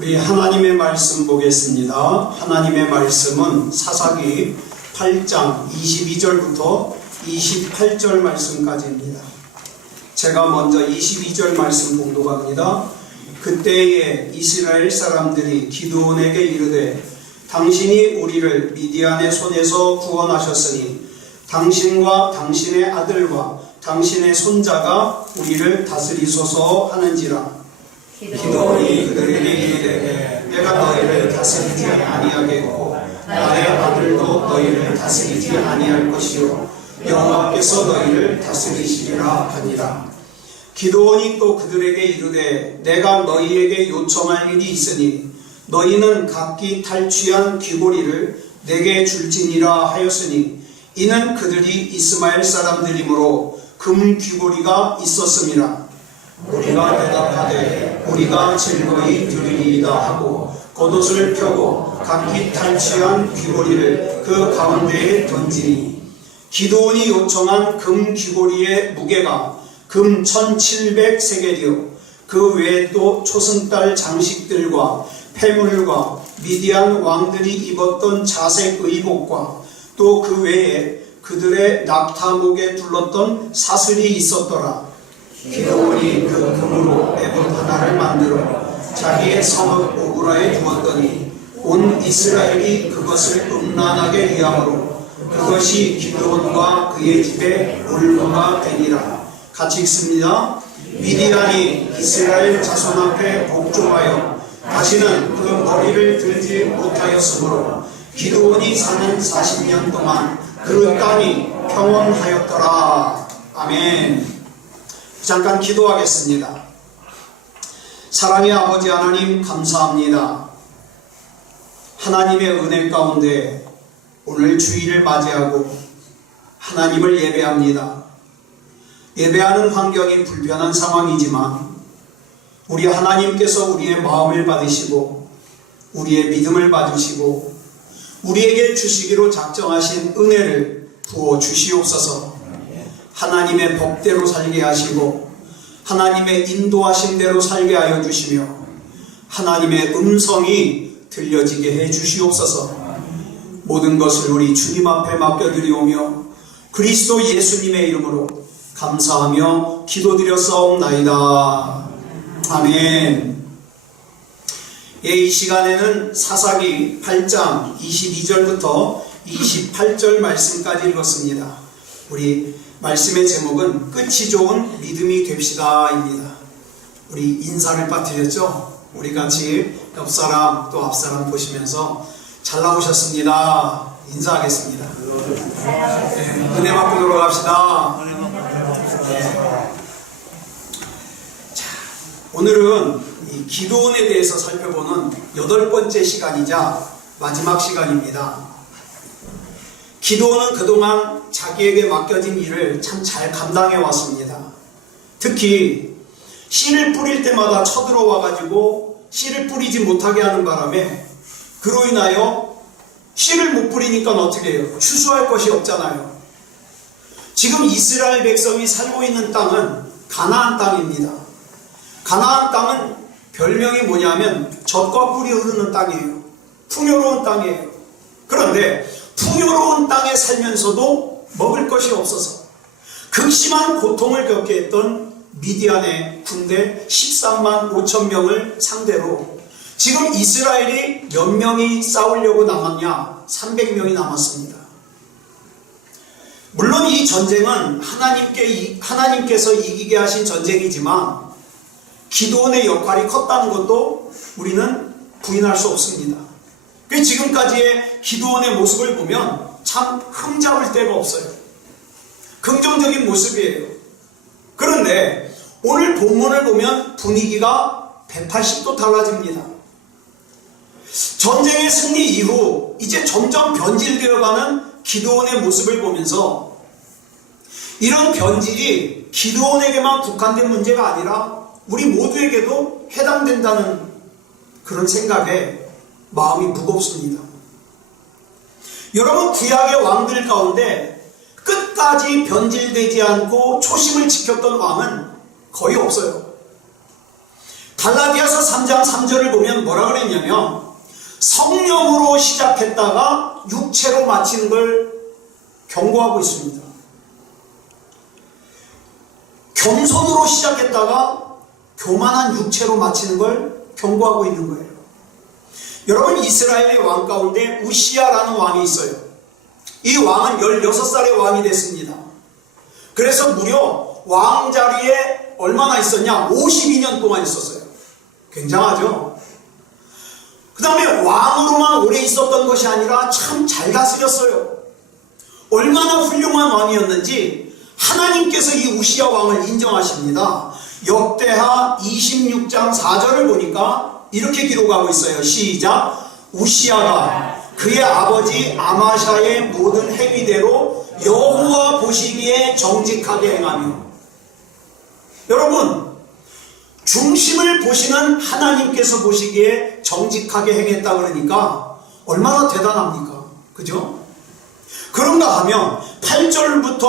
우리 하나님의 말씀 보겠습니다. 하나님의 말씀은 사사기 8장 22절부터 28절 말씀까지입니다. 제가 먼저 22절 말씀 봉독합니다. 그때에 이스라엘 사람들이 기드온에게 이르되 당신이 우리를 미디안의 손에서 구원하셨으니 당신과 당신의 아들과 당신의 손자가 우리를 다스리소서 하는지라. 기드온이 그들에게 이르되 내가 너희를 다스리지 아니하겠고 나의 아들도 너희를 다스리지 아니할 것이요 여호와께서 너희를 다스리시리라 하니라. 기드온이 또 그들에게 이르되 내가 너희에게 요청할 일이 있으니 너희는 각기 탈취한 귀고리를 내게 줄지니라 하였으니 이는 그들이 이스마엘 사람들이므로 금 귀고리가 있었음이라. 우리가 대답하되 우리가 즐거이 드리리이다 하고 겉옷을 펴고 각기 탈취한 귀고리를 그 가운데에 던지니 기드온이 요청한 금 귀고리의 무게가 금 1700세겔이요 그 외에 또 초승달 장식들과 폐물과 미디안 왕들이 입었던 자색 의복과 또 그 외에 그들의 낙타목에 둘렀던 사슬이 있었더라. 기드온이 그 금으로 에봇 하나를 만들어 자기의 성읍 오브라에 두었더니 온 이스라엘이 그것을 음란하게 위함으로 그것이 기드온과 그의 집에 올무가 되니라. 같이 읽습니다. 미디안이 이스라엘 자손 앞에 복종하여 다시는 그 머리를 들지 못하였으므로 기드온이 사는 40년 동안 그 땅이 평온하였더라. 아멘. 잠깐 기도하겠습니다. 사랑의 아버지 하나님 감사합니다. 하나님의 은혜 가운데 오늘 주일을 맞이하고 하나님을 예배합니다. 예배하는 환경이 불편한 상황이지만 우리 하나님께서 우리의 마음을 받으시고 우리의 믿음을 받으시고 우리에게 주시기로 작정하신 은혜를 부어 주시옵소서. 하나님의 법대로 살게 하시고 하나님의 인도하심대로 살게 하여 주시며 하나님의 음성이 들려지게 해 주시옵소서. 모든 것을 우리 주님 앞에 맡겨드리오며 그리스도 예수님의 이름으로 감사하며 기도드렸사옵나이다. 아멘. 예, 이 시간에는 사사기 8장 22절부터 28절 말씀까지 읽었습니다. 우리 말씀의 제목은 끝이 좋은 믿음이 됩시다입니다. 우리 인사를 빠뜨렸죠? 우리 같이 옆사람 또 앞사람 보시면서 잘 나오셨습니다. 인사하겠습니다. 네, 은혜 받고 돌아갑시다. 자, 오늘은 이 기드온에 대해서 살펴보는 8번째 시간이자 마지막 시간입니다. 기드온은 그동안 자기에게 맡겨진 일을 참 잘 감당해 왔습니다. 특히 씨를 뿌릴 때마다 쳐들어와 가지고 씨를 뿌리지 못하게 하는 바람에 그로 인하여 씨를 못 뿌리니까 어떻게 해요? 추수할 것이 없잖아요. 지금 이스라엘 백성이 살고 있는 땅은 가나안 땅입니다. 가나안 땅은 별명이 뭐냐면 젖과 꿀이 흐르는 땅이에요. 풍요로운 땅이에요. 그런데 풍요로운 땅에 살면서도 먹을 것이 없어서 극심한 고통을 겪게 했던 미디안의 군대 13만 5천 명을 상대로 지금 이스라엘이 몇 명이 싸우려고 남았냐? 300명이 남았습니다. 물론 이 전쟁은 하나님께서 이기게 하신 전쟁이지만 기드온의 역할이 컸다는 것도 우리는 부인할 수 없습니다. 지금까지의 기드온의 모습을 보면 참 흠잡을 데가 없어요. 긍정적인 모습이에요. 그런데 오늘 본문을 보면 분위기가 180도 달라집니다. 전쟁의 승리 이후 이제 점점 변질되어가는 기드온의 모습을 보면서 이런 변질이 기드온에게만 국한된 문제가 아니라 우리 모두에게도 해당된다는 그런 생각에 마음이 무겁습니다. 여러분, 구약의 왕들 가운데 끝까지 변질되지 않고 초심을 지켰던 왕은 거의 없어요. 갈라디아서 3장 3절을 보면 보면 뭐라 그랬냐면 성령으로 시작했다가 육체로 마치는 걸 경고하고 있습니다. 겸손으로 시작했다가 교만한 육체로 마치는 걸 경고하고 있는 거예요. 여러분, 이스라엘의 왕 가운데 우시야라는 왕이 있어요. 이 왕은 16살의 왕이 됐습니다. 그래서 무려 왕 자리에 얼마나 있었냐? 52년 동안 있었어요. 굉장하죠? 그 다음에 왕으로만 오래 있었던 것이 아니라 참 잘 다스렸어요. 얼마나 훌륭한 왕이었는지 하나님께서 이 우시야 왕을 인정하십니다. 역대하 26장 4절을 보니까 이렇게 기록하고 있어요. 시작. 우시야가 그의 아버지 아마샤의 모든 행위대로 여호와 보시기에 정직하게 행하며. 여러분, 중심을 보시는 하나님께서 보시기에 정직하게 행했다 그러니까 얼마나 대단합니까? 그죠? 그런가 하면 8절부터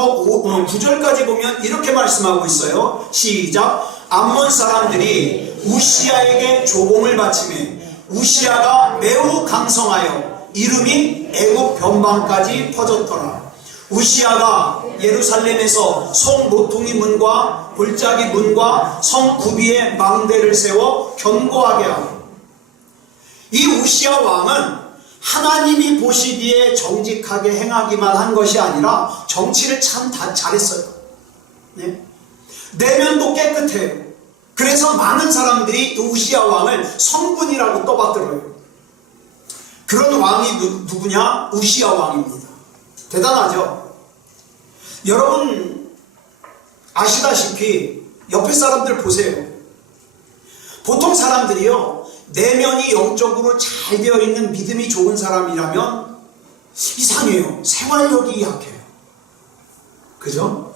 9절까지 보면 이렇게 말씀하고 있어요. 시작. 암몬 사람들이 우시야에게 조공을 바치매 우시야가 매우 강성하여 이름이 애굽 변방까지 퍼졌더라. 우시야가 예루살렘에서 성 모퉁이 문과 골짜기 문과 성 구비에 망대를 세워 견고하게 하고. 이 우시야 왕은 하나님이 보시기에 정직하게 행하기만 한 것이 아니라 정치를 참 다 잘했어요. 네? 내면도 깨끗해요. 그래서 많은 사람들이 우시야 왕을 성군이라고 떠받들어요. 그런 왕이 누구냐? 우시야 왕입니다. 대단하죠? 여러분 아시다시피 옆에 사람들 보세요. 보통 사람들이요, 내면이 영적으로 잘 되어 있는 믿음이 좋은 사람이라면 이상해요. 생활력이 약해요. 그죠?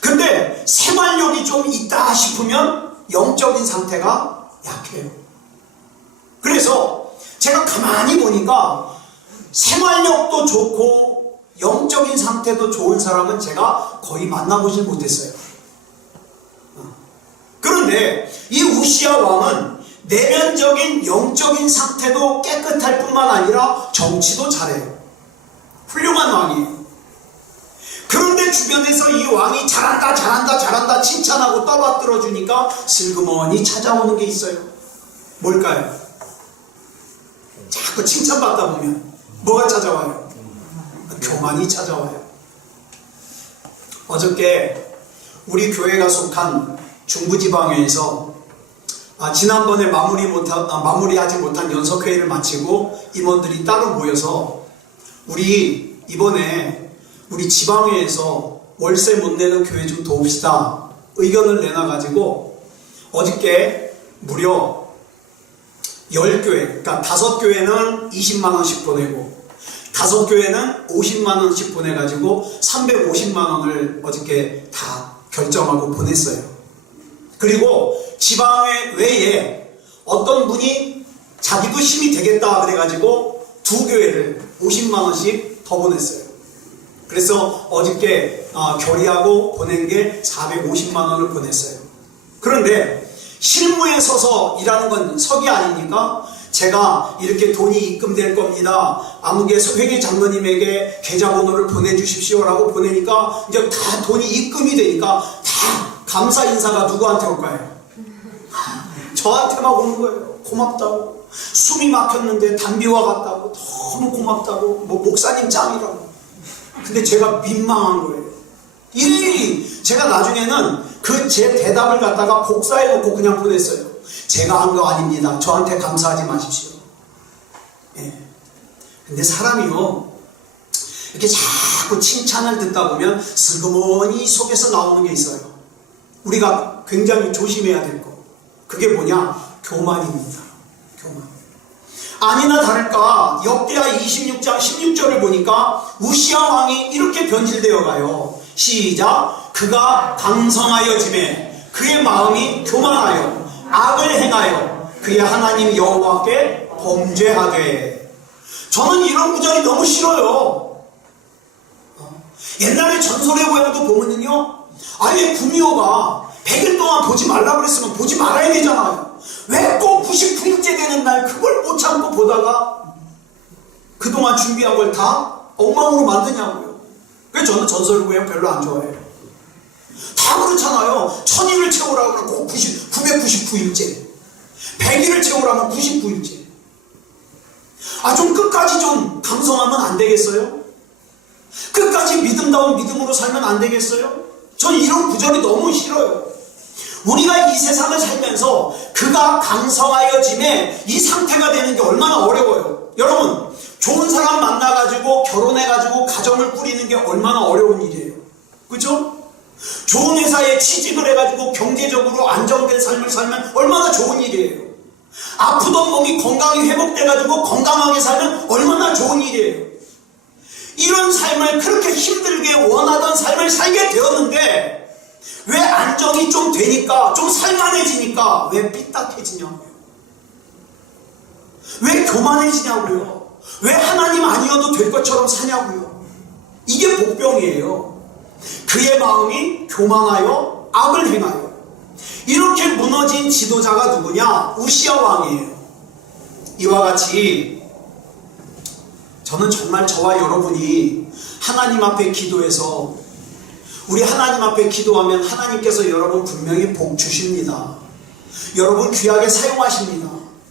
근데 생활력이 좀 있다 싶으면 영적인 상태가 약해요. 그래서 제가 가만히 보니까 생활력도 좋고 영적인 상태도 좋은 사람은 제가 거의 만나보질 못했어요. 그런데 이 우시야 왕은 내면적인 영적인 상태도 깨끗할 뿐만 아니라 정치도 잘해요. 훌륭한 왕이에요. 그런데 주변에서 이 왕이 잘한다 잘한다 잘한다 칭찬하고 떠받들어 주니까 슬그머니 찾아오는 게 있어요. 뭘까요? 자꾸 칭찬받다 보면 뭐가 찾아와요? 교만이 찾아와요. 어저께 우리 교회가 속한 중부지방회에서 지난번에 마무리하지 못한 연석회의를 마치고 임원들이 따로 모여서 우리 이번에 우리 지방회에서 월세 못 내는 교회 좀 도웁시다 의견을 내놔가지고 어저께 무려 10교회, 그러니까 5교회는 20만원씩 보내고 5교회는 50만원씩 보내가지고 350만원을 어저께 다 결정하고 보냈어요. 그리고 지방회 외에 어떤 분이 자기도 힘이 되겠다 그래가지고 2교회를 50만원씩 더 보냈어요. 그래서 어저께 결의하고 보낸 게 450만원을 보냈어요. 그런데 실무에 서서 일하는 건 석이 아니니까 제가 이렇게 돈이 입금될 겁니다. 아무개 회계 장로님에게 계좌번호를 보내주십시오라고 보내니까 이제 다 돈이 입금이 되니까 다 감사 인사가 누구한테 올까요? 저한테만 오는 거예요. 고맙다고. 숨이 막혔는데 담비와 같다고. 너무 고맙다고. 목사님 짱이라고. 근데 제가 민망한 거예요. 일일이 제가 나중에는 그 제 대답을 갖다가 복사해 놓고 그냥 보냈어요. 제가 한 거 아닙니다. 저한테 감사하지 마십시오. 예. 근데 사람이요, 이렇게 자꾸 칭찬을 듣다 보면 슬그머니 속에서 나오는 게 있어요. 우리가 굉장히 조심해야 될 거. 그게 뭐냐? 교만입니다. 교만. 아니나 다를까 역대하 26장 16절을 보니까 우시야 왕이 이렇게 변질되어 가요. 시작. 그가 강성하여짐에 그의 마음이 교만하여 악을 행하여 그의 하나님 여호와께 범죄하되. 저는 이런 구절이 너무 싫어요. 옛날에 전설의 고향도 보면요, 아예 구미호가 100일 동안 보지 말라 그랬으면 보지 말아야 되잖아요. 왜 꼭 보다가 그동안 준비한 걸 다 엉망으로 만드냐고요. 그래서 저는 전설구역 별로 안 좋아해요. 다 그렇잖아요. 1000일을 채우라고 하면 꼭 999일째, 100일을 채우라면 99일째. 좀 끝까지 좀 강성하면 안 되겠어요? 끝까지 믿음다운 믿음으로 살면 안 되겠어요? 저는 이런 구절이 너무 싫어요. 우리가 이 세상을 살면서 그가 강성하여짐에 이 상태가 되는 게 얼마나 어려워요. 여러분, 좋은 사람 만나가지고 결혼해가지고 가정을 꾸리는 게 얼마나 어려운 일이에요. 그죠? 좋은 회사에 취직을 해가지고 경제적으로 안정된 삶을 살면 얼마나 좋은 일이에요. 아프던 몸이 건강이 회복돼가지고 건강하게 살면 얼마나 좋은 일이에요. 이런 삶을 그렇게 힘들게 원하던 삶을 살게 되었는데 왜 안정이 좀 되니까, 좀 살만해지니까 왜 삐딱해지냐고요. 왜 교만해지냐고요. 왜 하나님 아니어도 될 것처럼 사냐고요. 이게 복병이에요. 그의 마음이 교만하여 악을 행하여. 이렇게 무너진 지도자가 누구냐? 우시야 왕이에요. 이와 같이 저는 정말 저와 여러분이 하나님 앞에 기도해서, 우리 하나님 앞에 기도하면 하나님께서 여러분 분명히 복 주십니다. 여러분 귀하게 사용하십니다.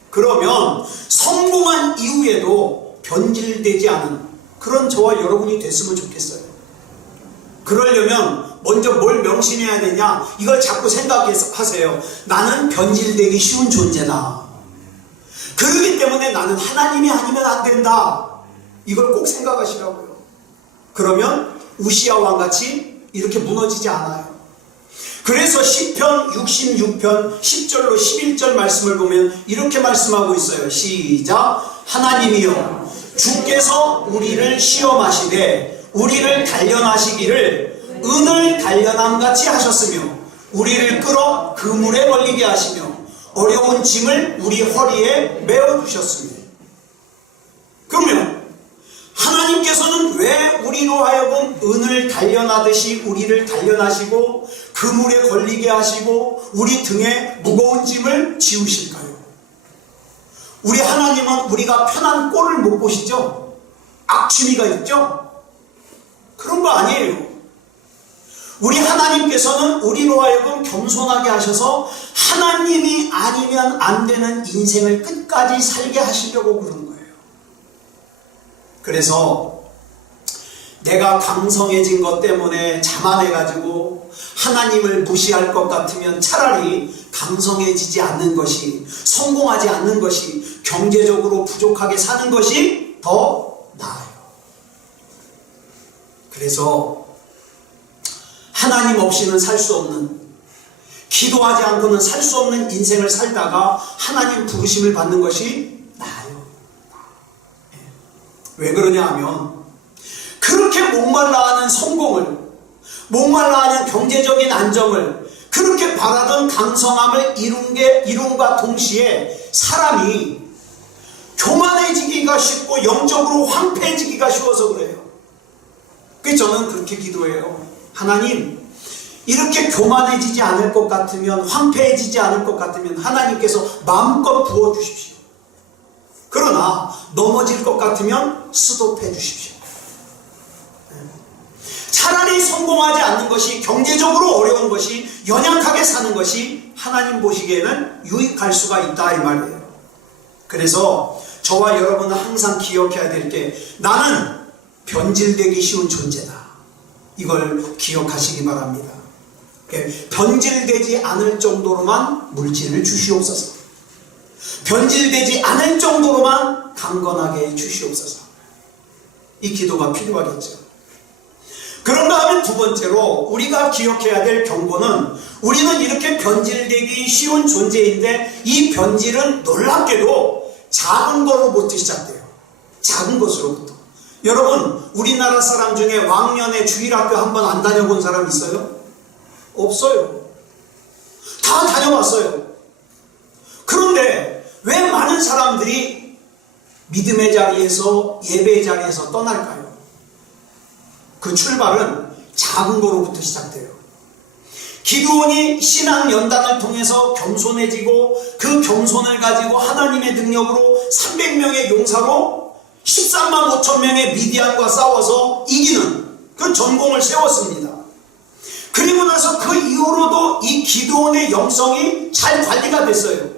그러면 성공한 이후에도 변질되지 않은 그런 저와 여러분이 됐으면 좋겠어요. 그러려면 먼저 뭘 명심해야 되냐? 이걸 자꾸 생각하세요. 나는 변질되기 쉬운 존재다. 그렇기 때문에 나는 하나님이 아니면 안 된다. 이걸 꼭 생각하시라고요. 그러면 우시야 왕같이 이렇게 무너지지 않아요. 그래서 시편 66편 10절로 11절 말씀을 보면 이렇게 말씀하고 있어요. 시작. 하나님이여, 주께서 우리를 시험하시되 우리를 단련하시기를 은을 단련함같이 하셨으며 우리를 끌어 그물에 걸리게 하시며 어려운 짐을 우리 허리에 메어주셨습니다. 그러면 하나님께서는 왜 우리로 하여금 은을 단련하듯이 우리를 단련하시고 그물에 걸리게 하시고 우리 등에 무거운 짐을 지우실까요? 우리 하나님은 우리가 편한 꼴을 못 보시죠? 악취미가 있죠? 그런 거 아니에요. 우리 하나님께서는 우리로 하여금 겸손하게 하셔서 하나님이 아니면 안 되는 인생을 끝까지 살게 하시려고 그런 거예요. 그래서 내가 강성해진 것 때문에 자만해가지고 하나님을 무시할 것 같으면 차라리 강성해지지 않는 것이, 성공하지 않는 것이, 경제적으로 부족하게 사는 것이 더 나아요. 그래서 하나님 없이는 살 수 없는, 기도하지 않고는 살 수 없는 인생을 살다가 하나님 부르심을 받는 것이 나아요. 왜 그러냐 하면 그렇게 목말라하는 성공을, 목말라하는 경제적인 안정을, 그렇게 바라던 강성함을 이룬과 동시에 사람이 교만해지기가 쉽고 영적으로 황폐해지기가 쉬워서 그래요. 그래서 저는 그렇게 기도해요. 하나님, 이렇게 교만해지지 않을 것 같으면, 황폐해지지 않을 것 같으면 하나님께서 마음껏 부어주십시오. 그러나 넘어질 것 같으면 스톱해 주십시오. 차라리 성공하지 않는 것이, 경제적으로 어려운 것이, 연약하게 사는 것이 하나님 보시기에는 유익할 수가 있다, 이 말이에요. 그래서 저와 여러분은 항상 기억해야 될 게, 나는 변질되기 쉬운 존재다. 이걸 기억하시기 바랍니다. 변질되지 않을 정도로만 물질을 주시옵소서. 변질되지 않을 정도로만 강건하게 주시옵소서. 이 기도가 필요하겠죠. 그런가 하면 두 번째로 우리가 기억해야 될 경고는, 우리는 이렇게 변질되기 쉬운 존재인데 이 변질은 놀랍게도 작은 거로부터 시작돼요. 작은 것으로부터. 여러분, 우리나라 사람 중에 왕년에 주일학교 한번 안 다녀본 사람 있어요? 없어요. 다 다녀봤어요. 그런데 왜 많은 사람들이 믿음의 자리에서, 예배의 자리에서 떠날까요? 그 출발은 작은 거로부터 시작돼요. 기드온이 신앙 연단을 통해서 겸손해지고 그 겸손을 가지고 하나님의 능력으로 300명의 용사로 13만 5천 명의 미디안과 싸워서 이기는 그 전공을 세웠습니다. 그리고 나서 그 이후로도 이 기드온의 영성이 잘 관리가 됐어요.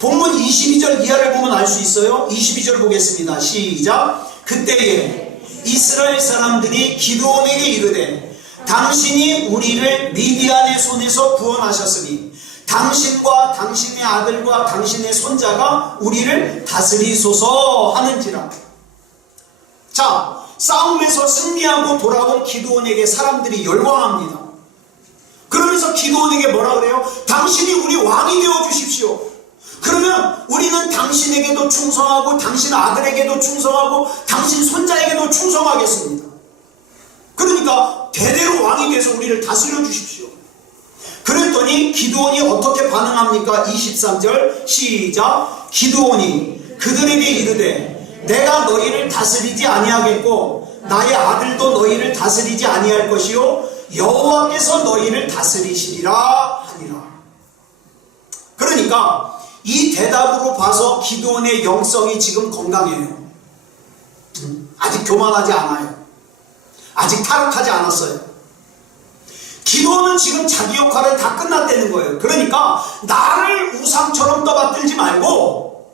본문 22절 이하를 보면 알 수 있어요. 22절 보겠습니다. 시작. 그때에 이스라엘 사람들이 기드온에게 이르되 당신이 우리를 미디안의 손에서 구원하셨으니 당신과 당신의 아들과 당신의 손자가 우리를 다스리소서 하는지라. 자, 싸움에서 승리하고 돌아온 기드온에게 사람들이 열광합니다. 그러면서 기드온에게 뭐라 그래요? 당신이 우리 왕이 되어 주십시오. 그러면 우리는 당신에게도 충성하고 당신 아들에게도 충성하고 당신 손자에게도 충성하겠습니다. 그러니까 대대로 왕이 돼서 우리를 다스려 주십시오. 그랬더니 기드온이 어떻게 반응합니까? 23절 시작. 기드온이 그들에게 이르되 내가 너희를 다스리지 아니하겠고 나의 아들도 너희를 다스리지 아니할 것이요 여호와께서 너희를 다스리시리라 하니라. 그러니까 이 대답으로 봐서 기드온의 영성이 지금 건강해요. 아직 교만하지 않아요. 아직 타락하지 않았어요. 기도는 지금 자기 역할을 다 끝났다는 거예요. 그러니까 나를 우상처럼 떠받들지 말고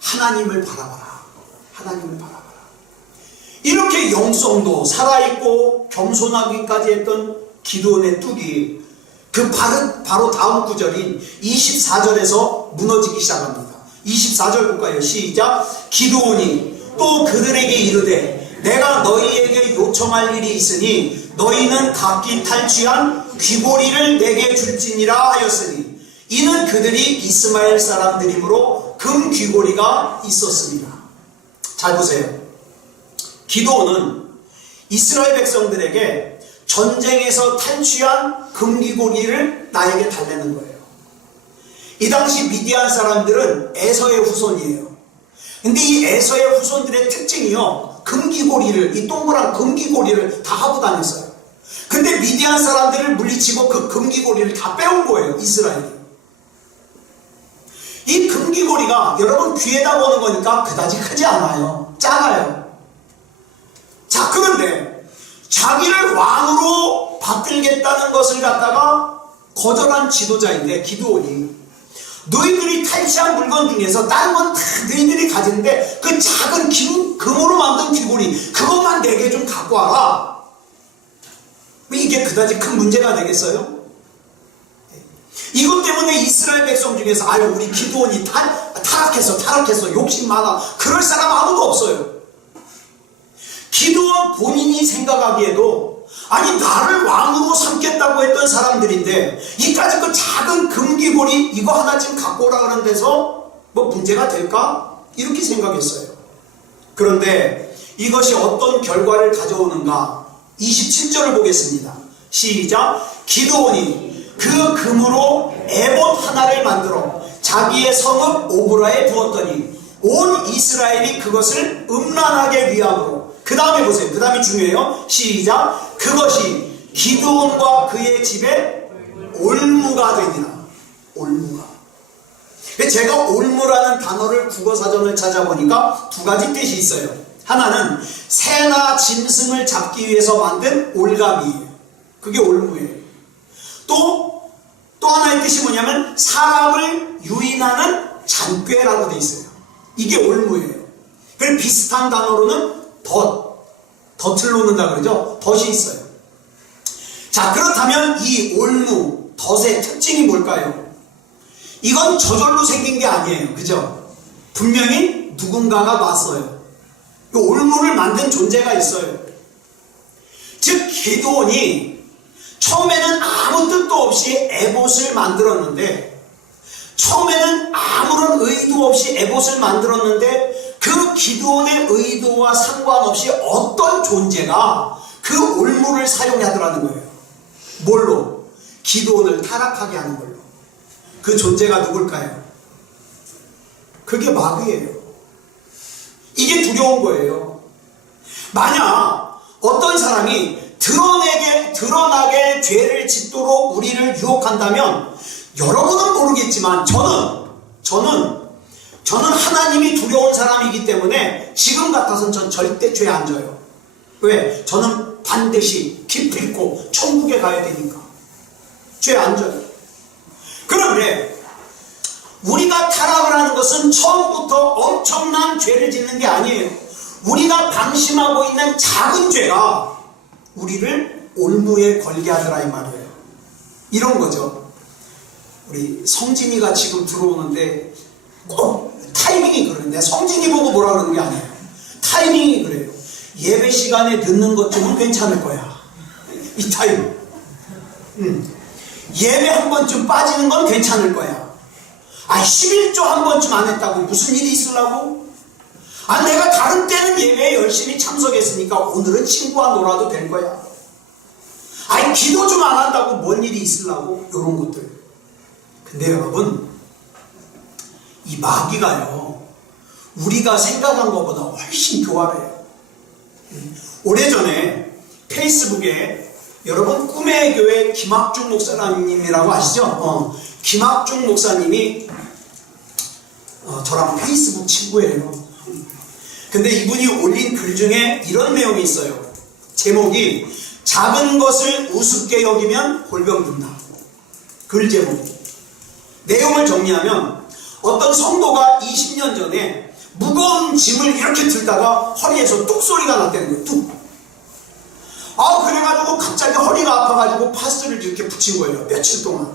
하나님을 바라봐라. 하나님을 바라봐라. 이렇게 영성도 살아있고 겸손하기까지 했던 기드온의 뚝이 그 바로 다음 구절인 24절에서 무너지기 시작합니다. 24절 볼까요? 시작. 기드온이 또 그들에게 이르되 내가 너희에게 요청할 일이 있으니 너희는 각기 탈취한 귀고리를 내게 줄지니라 하였으니 이는 그들이 이스마엘 사람들이므로 금 귀고리가 있었습니다. 잘 보세요. 기드온은 이스라엘 백성들에게 전쟁에서 탈취한 금 귀고리를 나에게 달라는 거예요. 이 당시 미디안 사람들은 에서의 후손이에요. 근데 이 에서의 후손들의 특징이요, 금기고리를, 이 동그란 금기고리를 다 하고 다녔어요. 근데 미디안 사람들을 물리치고 그 금기고리를 다 빼온 거예요, 이스라엘이. 이 금기고리가 여러분 귀에다 보는 거니까 그다지 크지 않아요. 작아요. 자, 그런데 자기를 왕으로 받들겠다는 것을 갖다가 거절한 지도자인데 기드온이 너희들이 탈취한 물건 중에서 다른 건 다 너희들이 가지는데 그 작은 금으로 만든 귀고리 그것만 내게 좀 갖고 와라. 이게 그다지 큰 문제가 되겠어요? 이것 때문에 이스라엘 백성 중에서 아유 우리 기드온이 타락했어 욕심 많아 그럴 사람 아무도 없어요. 기드온 본인이 생각하기에도 아니 나를 왕으로 삼겠다고 했던 사람들인데 이까짓 그 작은 금귀고리 이거 하나쯤 갖고 오라 그런 데서 뭐 문제가 될까? 이렇게 생각했어요. 그런데 이것이 어떤 결과를 가져오는가? 27절을 보겠습니다. 시작. 기드온이 그 금으로 에봇 하나를 만들어 자기의 성읍 오브라에 두었더니 온 이스라엘이 그것을 음란하게 위함으로. 그 다음에 보세요. 그 다음이 중요해요. 시작. 그것이 기드온과 그의 집에 올무가 되니라. 올무가. 제가 올무라는 단어를 국어사전을 찾아보니까 두 가지 뜻이 있어요. 하나는 새나 짐승을 잡기 위해서 만든 올감이에요. 그게 올무예요. 또 하나의 뜻이 뭐냐면 사람을 유인하는 잔꾀라고 돼 있어요. 이게 올무예요. 그리고 비슷한 단어로는 덫을 놓는다 그러죠. 덫이 있어요. 자, 그렇다면 이 올무, 덫의 특징이 뭘까요? 이건 저절로 생긴 게 아니에요. 그죠? 분명히 누군가가 놨어요. 이 올무를 만든 존재가 있어요. 즉 기드온이 처음에는 아무 뜻도 없이 에봇을 만들었는데 처음에는 아무런 의도 없이 에봇을 만들었는데 그 기드온의 의도와 상관없이 어떤 존재가 그 올무를 사용하더라는 거예요. 뭘로? 기드온을 타락하게 하는 걸로. 그 존재가 누굴까요? 그게 마귀예요. 이게 두려운 거예요. 만약 어떤 사람이 드러나게 죄를 짓도록 우리를 유혹한다면 여러분은 모르겠지만 저는 하나님이 두려운 사람이기 때문에 지금 같아서는 전 절대 죄 안 져요. 왜? 저는 반드시 기필코 천국에 가야 되니까 죄 안 져요. 그런데 우리가 타락을 하는 것은 처음부터 엄청난 죄를 짓는 게 아니에요. 우리가 방심하고 있는 작은 죄가 우리를 올무에 걸게 하더라 이 말이에요. 이런 거죠. 우리 성진이가 지금 들어오는데 꼭 타이밍이 그러는데 성진이 보고 뭐라 그러는 게 아니에요. 타이밍이 그래요. 예배 시간에 늦는 것쯤은 괜찮을 거야. 이 타이밍. 예배 한 번쯤 빠지는 건 괜찮을 거야. 11조 한 번쯤 안 했다고 무슨 일이 있으려고? 내가 다른 때는 예배에 열심히 참석했으니까 오늘은 친구와 놀아도 될 거야. 기도 좀 안 한다고 뭔 일이 있으려고? 이런 것들. 근데 여러분, 이 마귀가요, 우리가 생각한 것보다 훨씬 교활해요. 오래전에 페이스북에 여러분 꿈의 교회 김학중 목사님이라고 아시죠? 김학중 목사님이 저랑 페이스북 친구예요. 근데 이분이 올린 글 중에 이런 내용이 있어요. 제목이 작은 것을 우습게 여기면 골병 든다. 글 제목. 내용을 정리하면 어떤 성도가 20년 전에 무거운 짐을 이렇게 들다가 허리에서 뚝 소리가 났다는 거예요. 뚝. 그래가지고 갑자기 허리가 아파가지고 파스를 이렇게 붙인 거예요. 며칠 동안.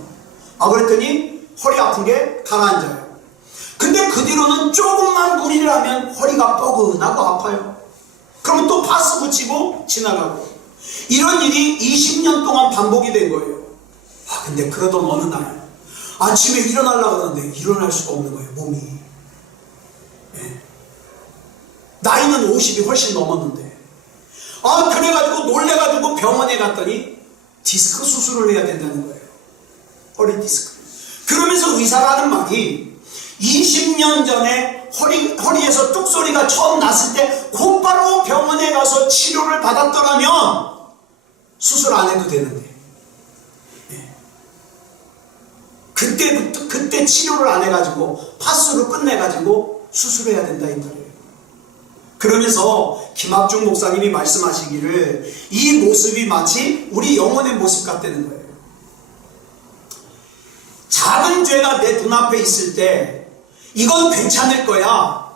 그랬더니 허리 아픈 게 가라앉아요. 근데 그 뒤로는 조금만 무리를 하면 허리가 뻐근하고 아파요. 그러면 또 파스 붙이고 지나가고. 이런 일이 20년 동안 반복이 된 거예요. 근데 그러던 어느 날 아침에 일어나려고 하는데 일어날 수가 없는 거예요. 몸이. 나이는 50이 훨씬 넘었는데 그래가지고 놀래가지고 병원에 갔더니 디스크 수술을 해야 된다는 거예요. 허리 디스크. 그러면서 의사가 하는 말이 20년 전에 허리에서 뚝소리가 처음 났을 때 곧바로 병원에 가서 치료를 받았더라면 수술 안 해도 되는데 그때 치료를 안 해가지고 파스로 끝내가지고 수술해야 된다 이 말이에요. 그러면서 김학중 목사님이 말씀하시기를 이 모습이 마치 우리 영혼의 모습 같다는 거예요. 작은 죄가 내 눈앞에 있을 때 이건 괜찮을 거야.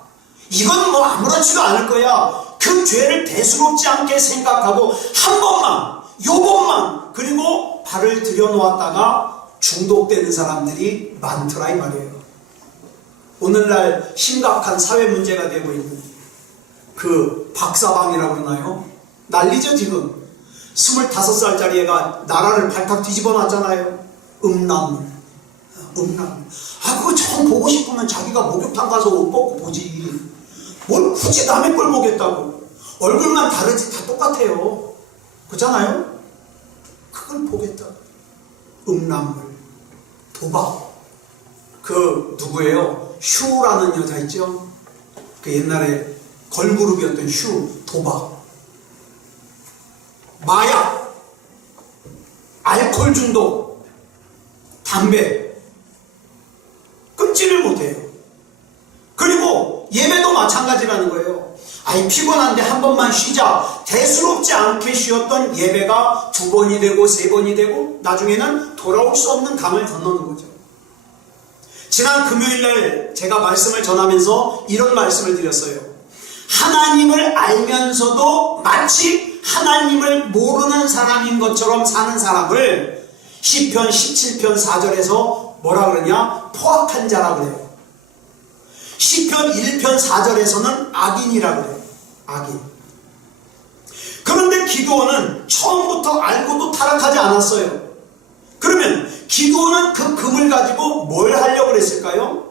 이건 뭐 아무렇지도 않을 거야. 그 죄를 대수롭지 않게 생각하고 한 번만, 요번만 그리고 발을 들여놓았다가 중독되는 사람들이 많더라 이 말이에요. 오늘날 심각한 사회 문제가 되고 있는 그 박사방이라고 그러나요? 난리죠 지금. 25살짜리 애가 나라를 발칵 뒤집어 놨잖아요. 음란물. 그거 참 보고 싶으면 자기가 목욕탕 가서 옷 벗고 보지. 뭘 굳이 남의 걸 보겠다고. 얼굴만 다르지 다 똑같아요. 그렇잖아요? 그걸 보겠다. 음란물, 도박. 그 누구예요? 슈라는 여자 있죠? 그 옛날에 걸그룹이었던 슈, 도박, 마약, 알코올 중독, 담배 끊지를 못해요. 그리고 예배도 마찬가지라는 거예요. 피곤한데 한 번만 쉬자. 대수롭지 않게 쉬었던 예배가 2번이 되고 3번이 되고 나중에는 돌아올 수 없는 강을 건너는 거죠. 지난 금요일날 제가 말씀을 전하면서 이런 말씀을 드렸어요. 하나님을 알면서도 마치 하나님을 모르는 사람인 것처럼 사는 사람을 시편 17편 4절에서 뭐라 그러냐? 포악한 자라 그래요. 시편 1편 4절에서는 악인이라 그래요. 악인. 그런데 기드온은 처음부터 알고도 타락하지 않았어요. 그러면 기드온은 그 금을 가지고 뭘 하려고 그랬을까요?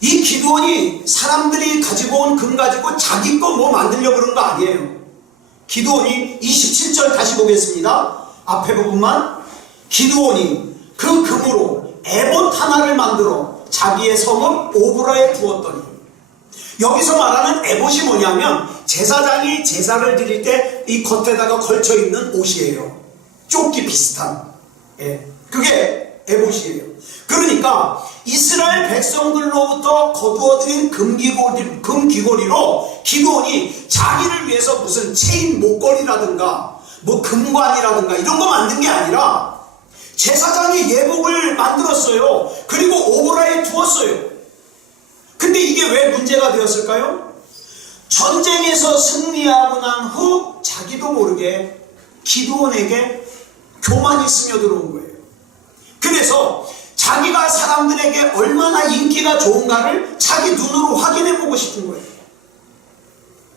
이 기드온이 사람들이 가지고 온 금 가지고 자기 거 뭐 만들려고 그런 거 아니에요. 기드온이 27절 다시 보겠습니다. 앞에 부분만. 기드온이 그 금으로 에봇 하나를 만들어 자기의 성읍 오브라에 두었더니 여기서 말하는 에봇이 뭐냐면 제사장이 제사를 드릴 때 이 겉에다가 걸쳐있는 옷이에요. 조끼 비슷한. 예, 그게 에봇이에요. 그러니까 이스라엘 백성들로부터 거두어들인 금귀고리로 기드온이 자기를 위해서 무슨 체인 목걸이라든가 뭐 금관이라든가 이런 거 만든 게 아니라 제사장의 예복을 만들었어요. 그리고 오보라에 두었어요. 근데 이게 왜 문제가 되었을까요? 전쟁에서 승리하고 난 후 자기도 모르게 기드온에게 교만이 스며들어온 거예요. 그래서 자기가 사람들에게 얼마나 인기가 좋은가를 자기 눈으로 확인해 보고 싶은 거예요.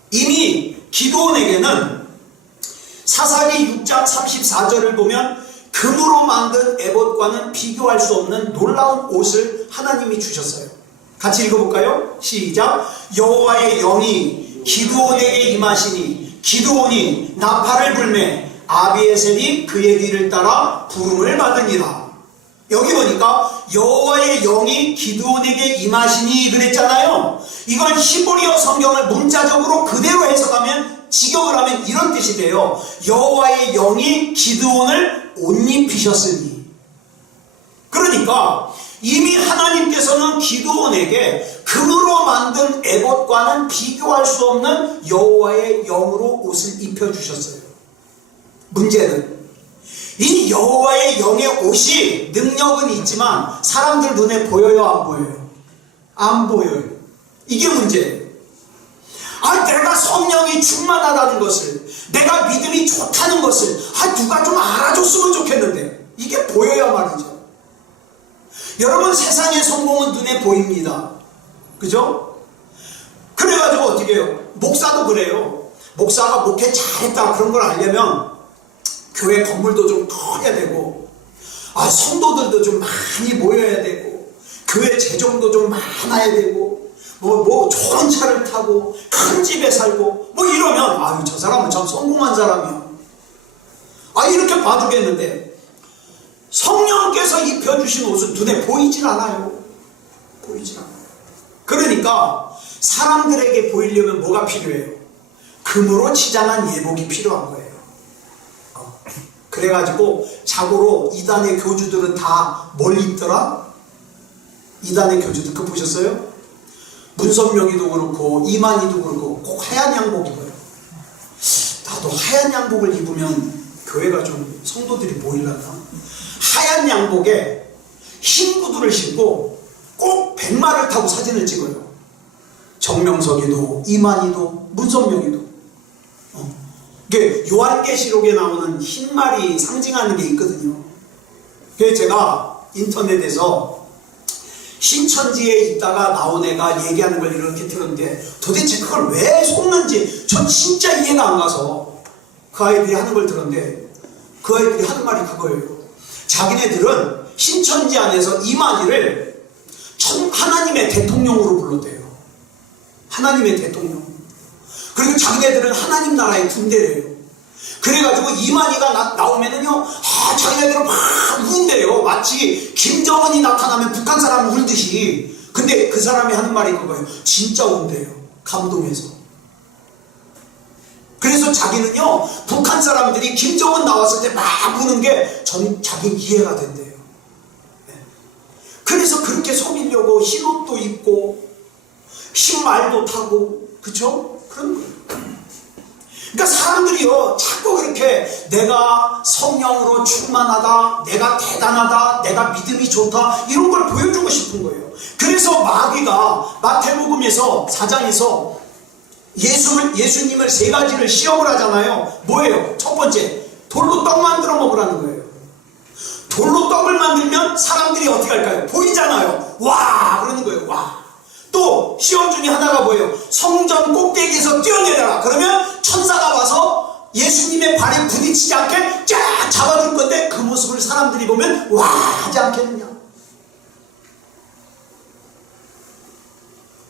이미 기드온에게는 사사기 6장 34절을 보면 금으로 만든 에봇과는 비교할 수 없는 놀라운 옷을 하나님이 주셨어요. 같이 읽어볼까요? 시작. 여호와의 영이 기드온에게 임하시니 기드온이 나팔을 불매 아비에셀이 그의 뒤를 따라 부름을 받으니라. 여기 보니까 여호와의 영이 기드온에게 임하시니 그랬잖아요. 이걸 히브리어 성경을 문자적으로 그대로 해석하면 직역을 하면 이런 뜻이 돼요. 여호와의 영이 기드온을 옷 입히셨으니. 그러니까 이미 하나님께서는 기드온에게 금으로 만든 에봇과는 비교할 수 없는 여호와의 영으로 옷을 입혀주셨어요. 문제는 이 여호와의 영의 옷이 능력은 있지만 사람들 눈에 보여요, 안 보여요? 안 보여요. 이게 문제예요. 내가 성령이 충만하다는 것을, 내가 믿음이 좋다는 것을 누가 좀 알아줬으면 좋겠는데 이게 보여야 말이죠. 여러분, 세상의 성공은 눈에 보입니다. 그죠? 그래가지고 어떻게 해요? 목사도 그래요. 목사가 목회 잘했다 그런 걸 알려면 교회 건물도 좀 커야 되고, 성도들도 좀 많이 모여야 되고, 교회 재정도 좀 많아야 되고, 뭐 좋은 차를 타고 큰 집에 살고 뭐 이러면 저 사람은 참 성공한 사람이야. 이렇게 봐주겠는데 성령께서 입혀주신 옷은 눈에 보이질 않아요. 보이질 않아요. 그러니까 사람들에게 보이려면 뭐가 필요해요? 금으로 치장한 예복이 필요한 거예요. 그래가지고 자고로 이단의 교주들은 다 뭘 입더라? 이단의 교주들 그거 보셨어요? 문선명이도 그렇고 이만희도 그렇고 꼭 하얀 양복 입어요. 나도 하얀 양복을 입으면 교회가 좀 성도들이 보이려나? 하얀 양복에 흰 구두를 신고 꼭 백마를 타고 사진을 찍어요. 정명석이도 이만희도 문선명이도. 이게 요한계시록에 나오는 흰 말이 상징하는 게 있거든요. 그래서 제가 인터넷에서 신천지에 있다가 나온 애가 얘기하는 걸 이렇게 들었는데 도대체 그걸 왜 속는지 전 진짜 이해가 안 가서 그 아이들이 하는 걸 들었는데 그 아이들이 하는 말이 그거예요. 자기네들은 신천지 안에서 이만희를 하나님의 대통령으로 불렀대요. 하나님의 대통령. 그리고 자기네들은 하나님 나라의 군대래요. 그래가지고 이만희가 나오면은요, 자기네들은 막 운대요. 마치 김정은이 나타나면 북한 사람 울듯이. 근데 그 사람이 하는 말이 그거예요. 진짜 운대요. 감동해서. 그래서 자기는요, 북한 사람들이 김정은 나왔을 때 막 우는 게 자기 이해가 된대요. 그래서 그렇게 속이려고 흰 옷도 입고 흰 말도 타고, 그쵸? 그런 거예요. 그러니까 사람들이요, 자꾸 그렇게 내가 성령으로 충만하다, 내가 대단하다, 내가 믿음이 좋다, 이런 걸 보여주고 싶은 거예요. 그래서 마귀가 마태복음에서 4장에서 예수님을 세 가지를 시험을 하잖아요. 뭐예요? 첫 번째, 돌로 떡 만들어 먹으라는 거예요. 돌로 떡을 만들면 사람들이 어떻게 할까요? 보이잖아요. 와! 그러는 거예요. 와! 또 시험 중에 하나가 뭐예요? 성전 꼭대기에서 뛰어내려라. 그러면 천사가 와서 예수님의 발에 부딪히지 않게 쫙 잡아줄 건데 그 모습을 사람들이 보면 와! 하지 않겠느냐.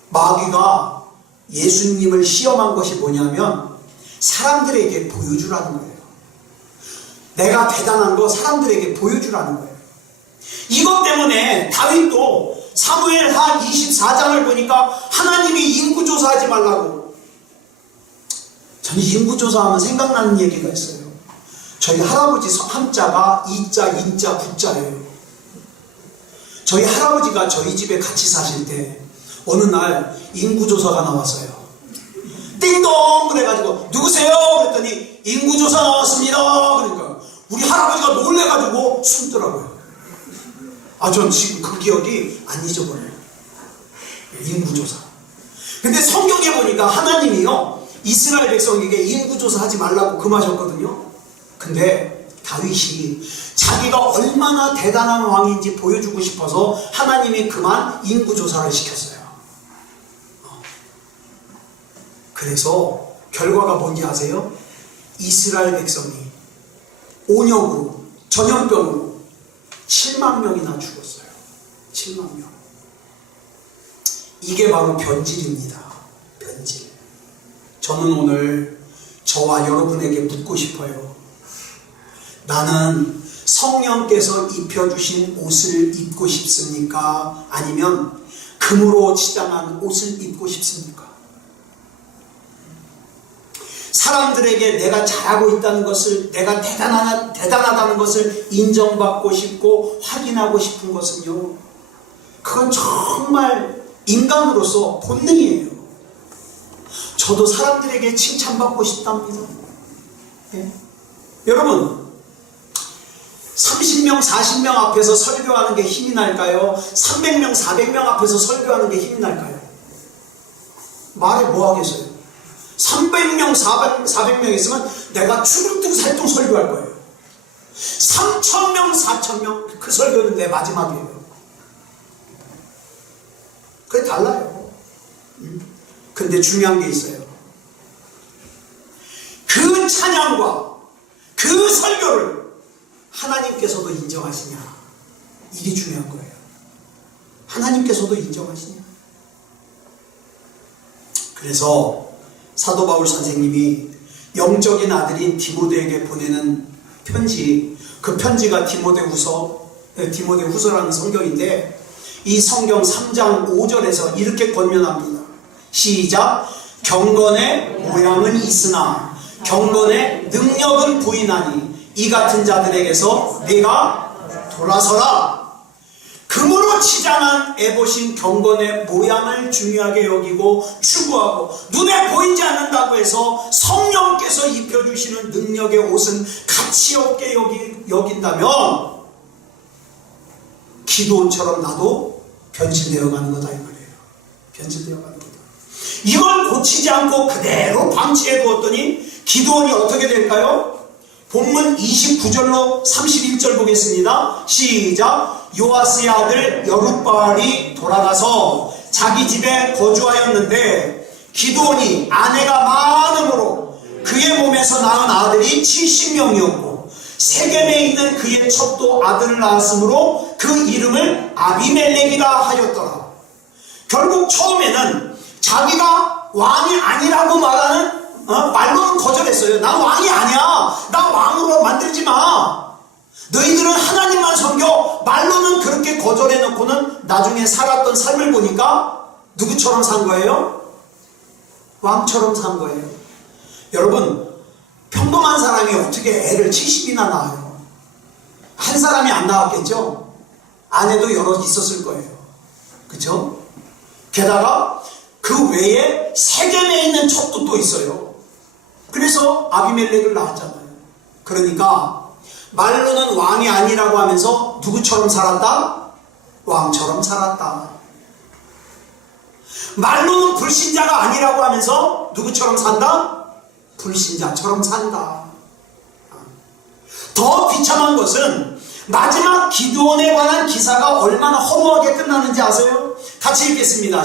마귀가 예수님을 시험한 것이 뭐냐면 사람들에게 보여주라는 거예요. 내가 대단한 거 사람들에게 보여주라는 거예요. 이것 때문에 다윗도 사무엘하 54장을 보니까 하나님이 인구조사하지 말라고. 저는 인구조사하면 생각나는 얘기가 있어요. 저희 할아버지 한자가 이자, 인자, 구자예요. 저희 할아버지가 저희 집에 같이 사실 때 어느 날 인구조사가 나왔어요. 띵동 그래가지고 누구세요? 그랬더니 인구조사 나왔습니다. 그러니까 우리 할아버지가 놀래가지고 숨더라고요. 전 지금 그 기억이 안 잊어버려요. 인구조사. 근데 성경에 보니까 하나님이요 이스라엘 백성에게 인구조사하지 말라고 금하셨거든요. 근데 다윗이 자기가 얼마나 대단한 왕인지 보여주고 싶어서 하나님이 그만 인구조사를 시켰어요. 그래서 결과가 뭔지 아세요? 이스라엘 백성이 온역으로, 전염병으로 7만 명이나 죽었어요. 7만 명. 이게 바로 변질입니다. 변질. 저는 오늘 저와 여러분에게 묻고 싶어요. 나는 성령께서 입혀주신 옷을 입고 싶습니까? 아니면 금으로 치장한 옷을 입고 싶습니까? 사람들에게 내가 잘하고 있다는 것을, 내가 대단하다는 것을 인정받고 싶고 확인하고 싶은 것은요, 그건 정말 인간으로서 본능이에요. 저도 사람들에게 칭찬받고 싶답니다. 네? 여러분, 30명, 40명 앞에서 설교하는 게 힘이 날까요? 300명, 400명 앞에서 설교하는 게 힘이 날까요? 말해 뭐 하겠어요? 300명, 400명 있으면 내가 추글뚝살뚝 설교할 거예요. 3,000명, 4,000명 그 설교는 내 마지막이에요. 그게 달라요. 근데 중요한 게 있어요. 그 찬양과 그 설교를 하나님께서도 인정하시냐, 이게 중요한 거예요. 하나님께서도 인정하시냐. 그래서 사도 바울 선생님이 영적인 아들인 디모데에게 보내는 편지, 그 편지가 디모데후서라는 성경인데, 이 성경 3장 5절에서 이렇게 권면합니다. 시작. 경건의 모양은 있으나 경건의 능력은 부인하니 이 같은 자들에게서 네가 돌아서라. 금으로 치장한 애보신 경건의 모양을 중요하게 여기고 추구하고 눈에 보이지 않는다고 해서 성령께서 입혀주시는 능력의 옷은 가치 없게 여긴다면 기도원처럼 나도 변질되어 가는 거다 이 말이에요. 변질되어 가는 거다. 이걸 고치지 않고 그대로 방치해 두었더니 기도원이 어떻게 될까요? 본문 29절로 31절 보겠습니다. 시작. 요아스의 아들 여룻바알이 돌아가서 자기 집에 거주하였는데 기드온이 아내가 많음으로 그의 몸에서 낳은 아들이 70명이었고 세겜에 있는 그의 첩도 아들을 낳았으므로 그 이름을 아비멜렉이라 하였더라. 결국 처음에는 자기가 왕이 아니라고 말하는 말로는 거절했어요. 난 왕이 아니야. 나 왕으로 만들지 마. 너희들은 하나님만 섬겨. 말로는 그렇게 거절해놓고는 나중에 살았던 삶을 보니까 누구처럼 산 거예요? 왕처럼 산 거예요. 여러분, 평범한 사람이 어떻게 애를 70이나 낳아요? 한 사람이 안 낳았겠죠? 아내도 여러 있었을 거예요. 그죠? 게다가 그 외에 세겜에 있는 첩도 또 있어요. 그래서 아비멜렉을 낳았잖아요. 그러니까 말로는 왕이 아니라고 하면서 누구처럼 살았다? 왕처럼 살았다. 말로는 불신자가 아니라고 하면서 누구처럼 산다? 불신자처럼 산다. 더 비참한 것은 마지막 기드온에 관한 기사가 얼마나 허무하게 끝나는지 아세요? 같이 읽겠습니다.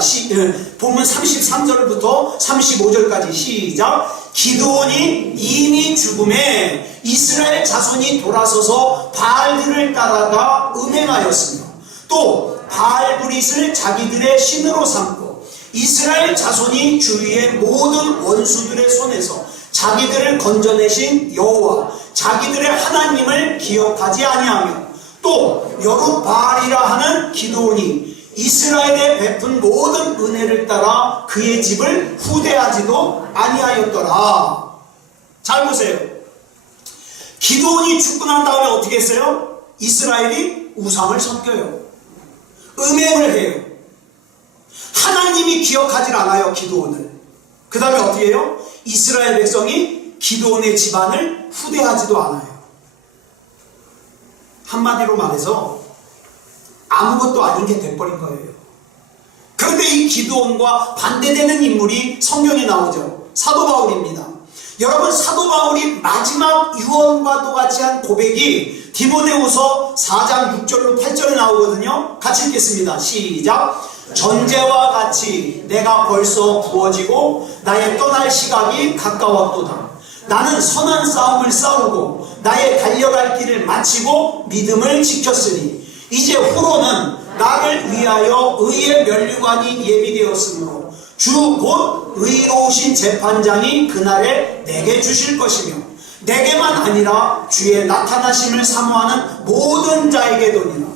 본문 33절부터 35절까지 시작. 기드온이 이미 죽음에 이스라엘 자손이 돌아서서 바알들을 따라가 음행하였으며 또 바알브릿을 자기들의 신으로 삼고 이스라엘 자손이 주위의 모든 원수들의 손에서 자기들을 건져내신 여호와 자기들의 하나님을 기억하지 아니하며 또 여룻바알이라 하는 기드온이 이스라엘에 베푼 모든 은혜를 따라 그의 집을 후대하지도 아니하였더라. 잘 보세요. 기드온이 죽고 난 다음에 어떻게 했어요? 이스라엘이 우상을 섬겨요. 음행을 해요. 하나님이 기억하질 않아요, 기드온을. 그 다음에 어떻게 해요? 이스라엘 백성이 기드온의 집안을 후대하지도 않아요. 한마디로 말해서 아무것도 아닌 게 돼버린 거예요. 그런데 이 기드온과 반대되는 인물이 성경에 나오죠. 사도 바울입니다. 여러분, 사도 바울이 마지막 유언과도 같이 한 고백이 디모데후서 4장 6절로 8절에 나오거든요. 같이 읽겠습니다. 시작. 전제와 같이 내가 벌써 부어지고 나의 떠날 시각이 가까웠도다. 나는 선한 싸움을 싸우고 나의 달려갈 길을 마치고 믿음을 지켰으니 이제 후로는 나를 위하여 의의 면류관이 예비되었으므로 주 곧 의로우신 재판장이 그날에 내게 주실 것이며 내게만 아니라 주의 나타나심을 사모하는 모든 자에게 도니라.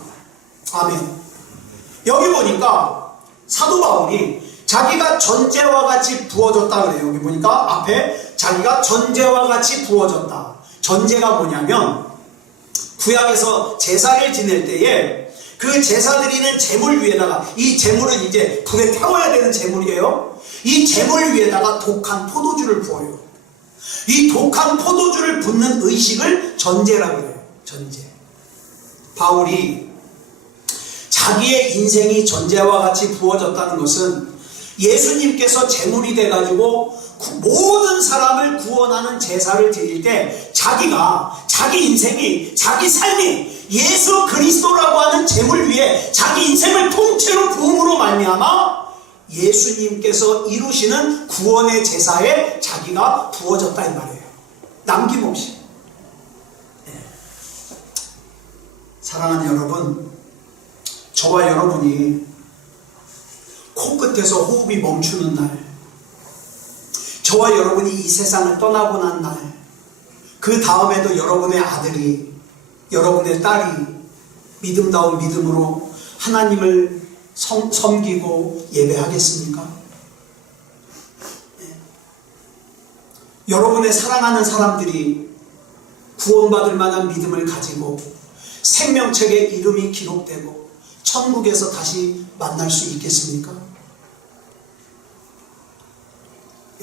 아멘. 여기 보니까 사도 바울이 자기가 전제와 같이 부어졌다 그래요. 여기 보니까 앞에 자기가 전제와 같이 부어졌다. 전제가 뭐냐면 구약에서 제사를 지낼 때에 그 제사 드리는 제물 위에다가, 이 제물은 이제 불에 태워야 되는 제물이에요. 이 제물 위에다가 독한 포도주를 부어요. 이 독한 포도주를 붓는 의식을 전제라고 해요. 전제. 바울이 자기의 인생이 전제와 같이 부어졌다는 것은 예수님께서 제물이 돼가지고 모든 사람을 구원하는 제사를 드릴 때 자기 인생이, 자기 삶이 예수 그리스도라고 하는 제물 위에 자기 인생을 통째로 부음으로 말미암아 예수님께서 이루시는 구원의 제사에 자기가 부어졌다 이 말이에요. 남김없이. 네. 사랑하는 여러분, 저와 여러분이 코끝에서 호흡이 멈추는 날, 저와 여러분이 이 세상을 떠나고 난 날, 그 다음에도 여러분의 아들이, 여러분의 딸이 믿음다운 믿음으로 하나님을 섬기고 예배하겠습니까? 네. 여러분의 사랑하는 사람들이 구원받을 만한 믿음을 가지고 생명책에 이름이 기록되고 천국에서 다시 만날 수 있겠습니까?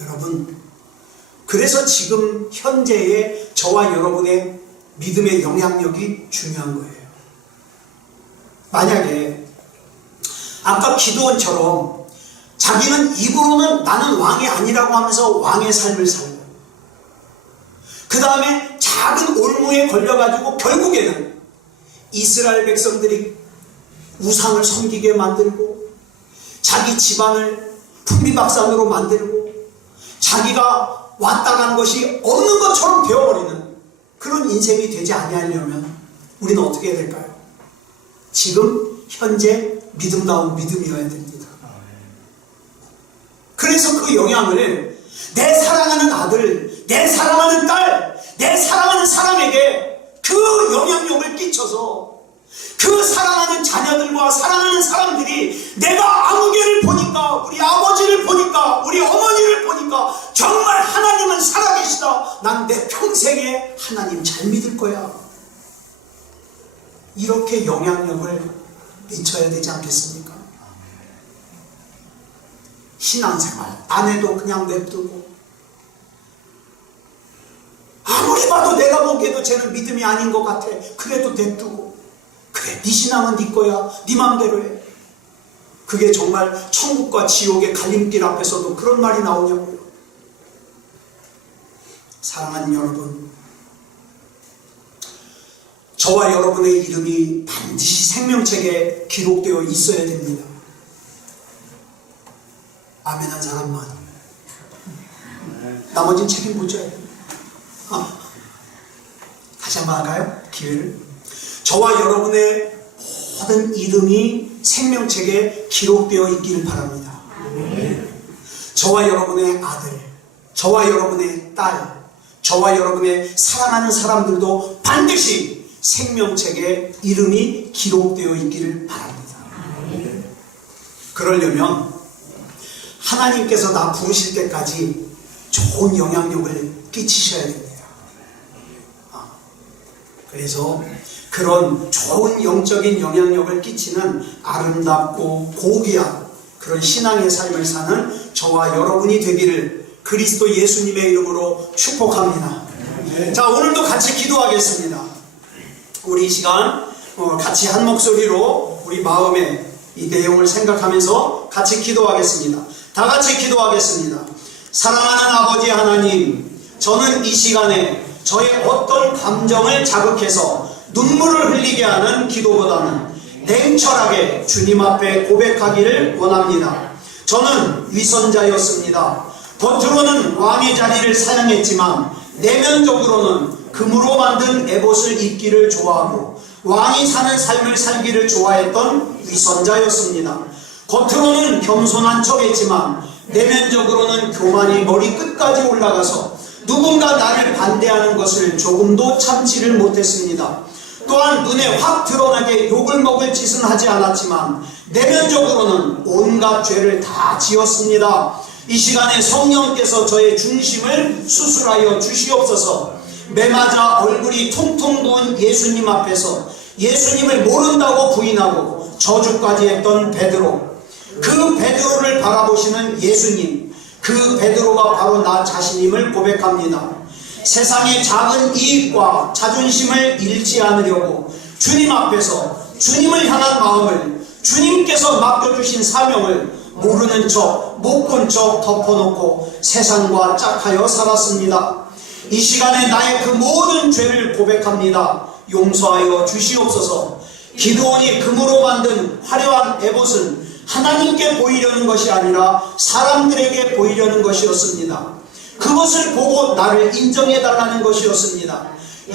여러분, 그래서 지금 현재의 저와 여러분의 믿음의 영향력이 중요한 거예요. 만약에 아까 기드온처럼 자기는 입으로는 나는 왕이 아니라고 하면서 왕의 삶을 살고, 그 다음에 작은 올무에 걸려가지고 결국에는 이스라엘 백성들이 우상을 섬기게 만들고 자기 집안을 풍비박산으로 만들고 자기가 왔다 간 것이 없는 것처럼 되어버리는 그런 인생이 되지 아니하려면 우리는 어떻게 해야 될까요? 지금 현재 믿음다운 믿음이어야 됩니다. 그래서 그 영향을 내 사랑하는 아들, 내 사랑하는 딸, 내 사랑하는 사람에게 그 영향력을 끼쳐서 그 사랑하는 자녀들과 사랑하는 사람들이 내가 아무개를 보니까, 우리 아버지를 보니까, 우리 어머니를 보니까 정말 하나님은 살아계시다. 난 내 평생에 하나님 잘 믿을 거야. 이렇게 영향력을 미쳐야 되지 않겠습니까? 신앙생활 안 해도 그냥 냅두고, 아무리 봐도 내가 보기에도 쟤는 믿음이 아닌 것 같아. 그래도 냅두고, 그래 네 신앙은 네 거야, 네 맘대로 해. 그게 정말 천국과 지옥의 갈림길 앞에서도 그런 말이 나오냐고요. 사랑하는 여러분, 저와 여러분의 이름이 반드시 생명책에 기록되어 있어야 됩니다. 아멘 한 사람만. 나머지는 책임보죠. 다시 한번 할까요? 기회를. 저와 여러분의 모든 이름이 생명책에 기록되어 있기를 바랍니다. 저와 여러분의 아들, 저와 여러분의 딸, 저와 여러분의 사랑하는 사람들도 반드시 생명책에 이름이 기록되어 있기를 바랍니다. 그러려면 하나님께서 나 부르실 때까지 좋은 영향력을 끼치셔야 됩니다. 그래서 그런 좋은 영적인 영향력을 끼치는 아름답고 고귀한 그런 신앙의 삶을 사는 저와 여러분이 되기를 그리스도 예수님의 이름으로 축복합니다. 자, 오늘도 같이 기도하겠습니다. 우리 이 시간 같이 한 목소리로 우리 마음에 이 내용을 생각하면서 같이 기도하겠습니다. 다 같이 기도하겠습니다. 사랑하는 아버지 하나님, 저는 이 시간에 저의 어떤 감정을 자극해서 눈물을 흘리게 하는 기도보다는 냉철하게 주님 앞에 고백하기를 원합니다. 저는 위선자였습니다. 겉으로는 왕의 자리를 사양했지만 내면적으로는 금으로 만든 에봇을 입기를 좋아하고 왕이 사는 삶을 살기를 좋아했던 위선자였습니다. 겉으로는 겸손한 척했지만 내면적으로는 교만이 머리 끝까지 올라가서 누군가 나를 반대하는 것을 조금도 참지를 못했습니다. 또한 눈에 확 드러나게 욕을 먹을 짓은 하지 않았지만 내면적으로는 온갖 죄를 다 지었습니다. 이 시간에 성령께서 저의 중심을 수술하여 주시옵소서. 매맞아 얼굴이 퉁퉁 부은 예수님 앞에서 예수님을 모른다고 부인하고 저주까지 했던 베드로, 그 베드로를 바라보시는 예수님, 그 베드로가 바로 나 자신임을 고백합니다. 세상의 작은 이익과 자존심을 잃지 않으려고 주님 앞에서 주님을 향한 마음을, 주님께서 맡겨주신 사명을 모르는 척, 못 본 척 덮어놓고 세상과 짝하여 살았습니다. 이 시간에 나의 그 모든 죄를 고백합니다. 용서하여 주시옵소서. 기드온이 금으로 만든 화려한 에봇은 하나님께 보이려는 것이 아니라 사람들에게 보이려는 것이었습니다. 그것을 보고 나를 인정해달라는 것이었습니다.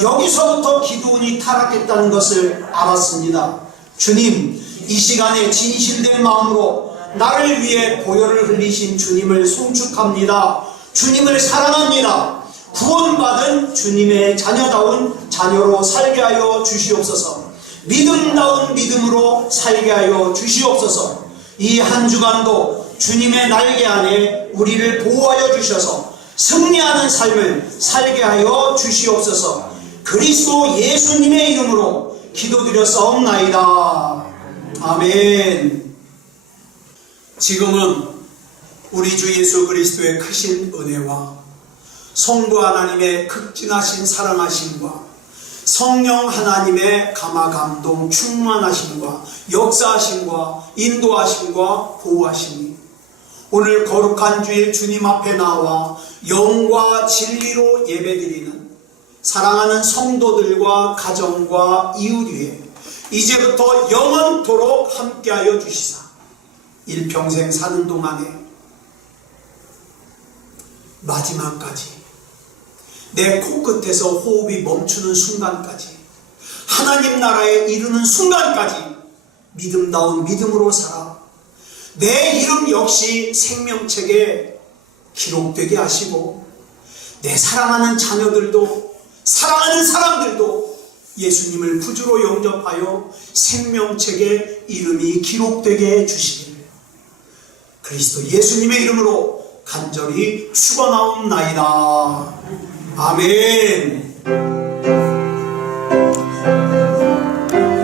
여기서부터 기드온이 타락했다는 것을 알았습니다. 주님, 이 시간에 진실된 마음으로 나를 위해 보혈을 흘리신 주님을 송축합니다. 주님을 사랑합니다. 구원받은 주님의 자녀다운 자녀로 살게 하여 주시옵소서. 믿음다운 믿음으로 살게 하여 주시옵소서. 이 한 주간도 주님의 날개 안에 우리를 보호하여 주셔서 승리하는 삶을 살게 하여 주시옵소서. 그리스도 예수님의 이름으로 기도드렸사옵나이다. 아멘. 지금은 우리 주 예수 그리스도의 크신 은혜와 성부 하나님의 극진하신 사랑하심과 성령 하나님의 감화감동 충만하심과 역사하심과 인도하심과 보호하심이 오늘 거룩한 주일 주님 앞에 나와 영과 진리로 예배드리는 사랑하는 성도들과 가정과 이웃 위에 이제부터 영원토록 함께하여 주시사 일평생 사는 동안에 마지막까지 내 코끝에서 호흡이 멈추는 순간까지 하나님 나라에 이르는 순간까지 믿음다운 믿음으로 살아 내 이름 역시 생명책에 기록되게 하시고 내 사랑하는 자녀들도 사랑하는 사람들도 예수님을 구주로 영접하여 생명책에 이름이 기록되게 해주시기를 그리스도 예수님의 이름으로 간절히 축원하옵나이다. 아멘.